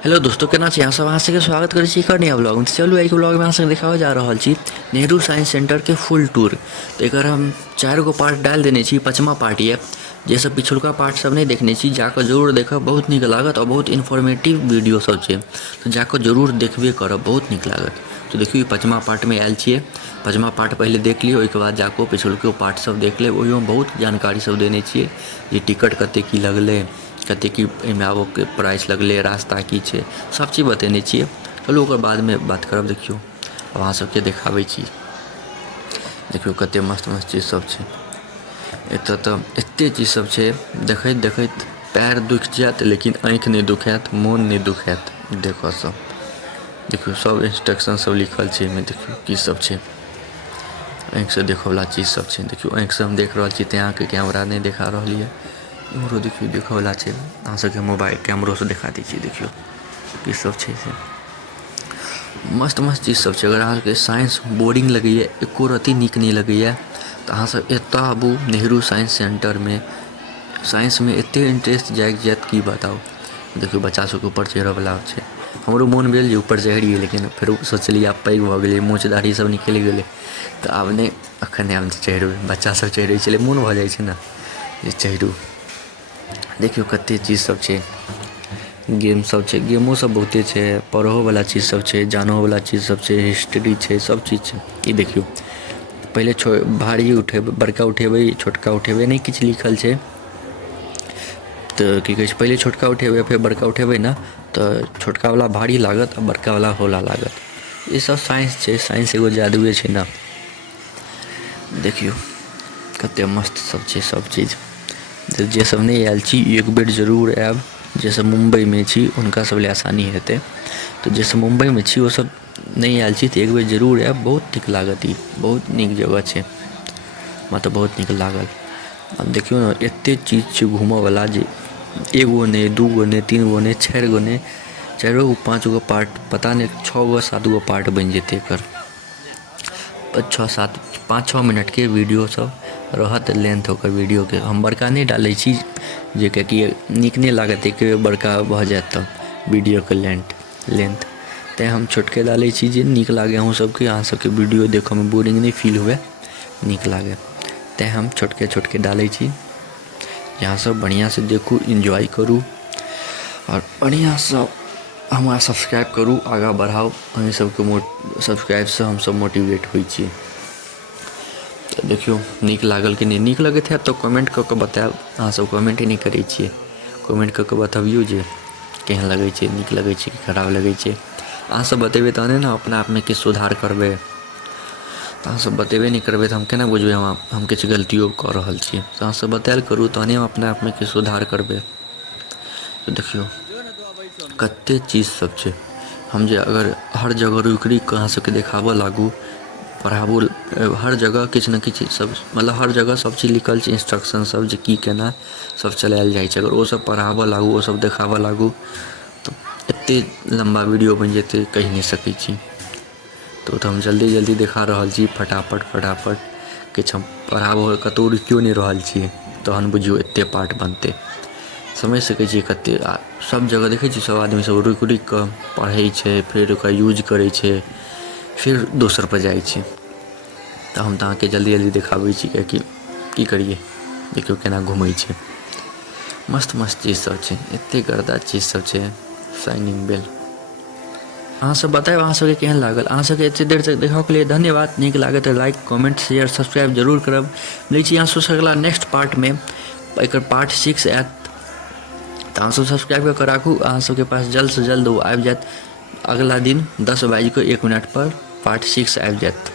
Hello दोस्तों, केना छी अहाँ सब? अहाँ सबके स्वागत करै छी एक नया ब्लॉग में। चलू एक ब्लॉग में अहाँ सब देखावे जा रहल छी नेहरू साइंस सेंटर के फुल टूर। तो एकर हम 4 गो पार्ट डाल देने छी, 5वां पार्ट ये। जे सब पिछुलका पार्ट सब नहीं देखने छी, जाकर जरूर देखब, बहुत निक लागत और बहुत इन्फॉर्मेटिव वीडियो सब छै। तो जाकर जरूर देखबे करब, बहुत निक लागत। तो देखियो 5वां पार्ट में आयल छियै। 5वां पार्ट पहले देख लियो, ओहिके बाद जाकर पिछुलको पार्ट सब देख लेब। ओहिमे बहुत जानकारी सब देने छियै जे टिकट कते की लगलै, कते की एहिमे आबऽके प्राइस लगलै, रास्ता की छै, सब चीज बतेने छियै। चलू ओकर बादमे बात करब। देखियौ अब अहाँ सबके देखाबै छी। देखियौ कते मस्त मस्त चीज सब छै एतऽ। तऽ एते चीज सब छै, देखैत देखैत पैर दुखि जायत लेकिन आँखि नहि दुखायत, मोन नहि दुखायत। देखऽ सब, देखियौ सब इंस्ट्रक्शन सब लिखल छै एहिमे। देखियौ की सब छै, आँखिसँ देखऽवला चीज सब छै। देखियौ आँखिसँ हम देख रहल छी तेँ अहाँके कैमरा नहि देखा रहल यऽ। इम्हरो देखियौ देखऽवला छै, अहाँ सबके मोबाइल कैमरोसँ देखा दै छी। देखियौ की सब छै से मस्त मस्त चीज सब छै। अगर अहाँके साइंस बोरिंग लगैए, एको रत्ती नीक नहि लगैए, तऽ अहाँ सब एतऽ आबू नेहरू साइंस सेंटरमे। साइंसमे एतेक इंटरेस्ट जागि जायत की बताउ। देखियौ बच्चा सबके ऊपर चढ़ऽवला छै। हमरो मोन भेल जे ऊपर चढ़िए, लेकिन फेर सोचलियै आब पैघ भऽ गेलै, मूँछ दाढ़ी सब निकलि गेलै, तऽ आब नहि, एखन नहि हम चढ़बै। बच्चा सब चढ़ै छलै, मोन भऽ जाइ छै ने जे चढ़ू। देखियौ कते चीज सब छै, गेम सब छै, गेमो सब बहुते छै, पढ़ोवला चीज सब छै, जानोवला चीज सब छै, हिस्ट्री छै, सब चीज छै। ई देखियौ पहिले भारी उठेबै, बड़का उठेबै, छोटका उठेबै, नहि किछु लिखल छै। तऽ की कहै छै, पहिले छोटका उठेबै फेर बड़का उठेबै ने, तऽ छोटकावला भारी लागत आ बड़कावला हौला लागत। ई सब साइंस छै, साइंस एगो जादुए छै ने। देखियौ कते मस्त सब छै सब चीज। जे सब नहीं आयल छी एक बेर जरूर आयब। जे सब मुंबई में छी हुनका सब लिए आसानी हेतै। तो जे सब मुंबई में छी, वो सब नहीं आयल छी तऽ एक बेर जरूर आयब, बहुत नीक लागत। ई बहुत नीक जगह छै, हमरा तऽ बहुत नीक लागल। अब देखियौ ने एते चीज छै घूमऽवला, जे एगो नहि, दूगो नहि, 3 गो नहि, 4 गो नहि, 4 गो 5 गो पार्ट, पता नहीं 6 गो 7 गो पार्ट बनि जेतै एकर। 5-6 मिनटके वीडियो सब रहत लेंथ ओकर वीडियोके। हम बड़का नहीं डालै छी, जे किएकि नीक नहीं लागत एक बेर बड़का भऽ जायत तऽ वीडियोके लेंथ। तेँ हम छोटके डालै छी, जे नीक लागै अहूँ सबके, अहाँ सबके वीडियो देखऽमे बोरिंग नहीं फील हुए, नीक लागै। तेँ हम छोटके छोटके डालै छी, जे अहाँ सब बढ़िआँसँ देखू, इन्जॉय करू आओर बढ़िआँसँ हमरा सब्सक्राइब करू, आगाँ बढ़ाउ। अहीं सबके सब्सक्राइबसँ हमसब मोटिवेट होइ छी। तऽ देखियौ नीक लागल कि नहि। नीक लगैत हैत तऽ कमेंट कऽ कऽ बतायब। अहाँ सब कमेंटे नहीं करै छियै, कमेंट कऽ कऽ बतबियौ जे केहन लगै छै, नीक लगै छै कि खराब लगै छै। अहाँ सब बतेबै तहने ने अपना आपमे किछु सुधार करबै। अहाँ सब बतेबे नहीं करबै तऽ हम केना बुझबै हम किछु गलतियो कऽ रहल छियै। तऽ अहाँ सब बतायल करू, तहने हम अपना आपमे किछु सुधार करबै। तऽ देखियौ कते चीज सब छै। हम जे अगर हर जगह रुकि कऽ अहाँ सबके देखाबऽ लागू, पढ़ाबू, हर जगह किछु ने किछु सब, मतलब हर जगह सब चीज लिखल छै, इंस्ट्रक्शन सब जे की केना सब चलायल जाइ छै। अगर ओ सब पढ़ाबऽ लागू, ओ सब देखाबऽ लागू, तऽ एतेक लम्बा वीडियो बनि जेतै, कहि नहीं सकै छी। तऽ हम जल्दी जल्दी देखा रहल छी, फटाफट किछु हम पढ़ाबऽ कतहु रुकियो नहीं रहल छियै, तहन बुझियौ एतेक पार्ट बनतै। समझि सकै छियै कते सब जगह देखै छियै, सब आदमी सब रुकि कऽ पढ़ै छै, फेर ओकरा यूज करै छै, फेर दोसरपर जाइ छै। तऽ हम तऽ अहाँके जल्दी जल्दी देखाबै छी, किएकि की करिए। देखियौ केना घूमै छै, मस्त मस्त चीज सब छै, एतेक गरदा चीज सब छै। शाइनिंग बेल अहाँ सब बतायब अहाँ सबके केहन लागल। अहाँ सबके एतेक देर तक देखऽके लिए धन्यवाद। नीक लागत तऽ लाइक, कमेंट, शेयर, सब्सक्राइब जरूर करब। मिलै छी अहाँ सबसँ अगिला नेक्स्ट पार्टमे। एकर पार्ट 6 आयत, तऽ अहाँ सब सब्सक्राइब कऽ कऽ राखू। अहाँ सबके पास जल्दसँ जल्द ओ आबि जायत। अगिला दिन 10:01 पर पार्ट 6 आबि जायत।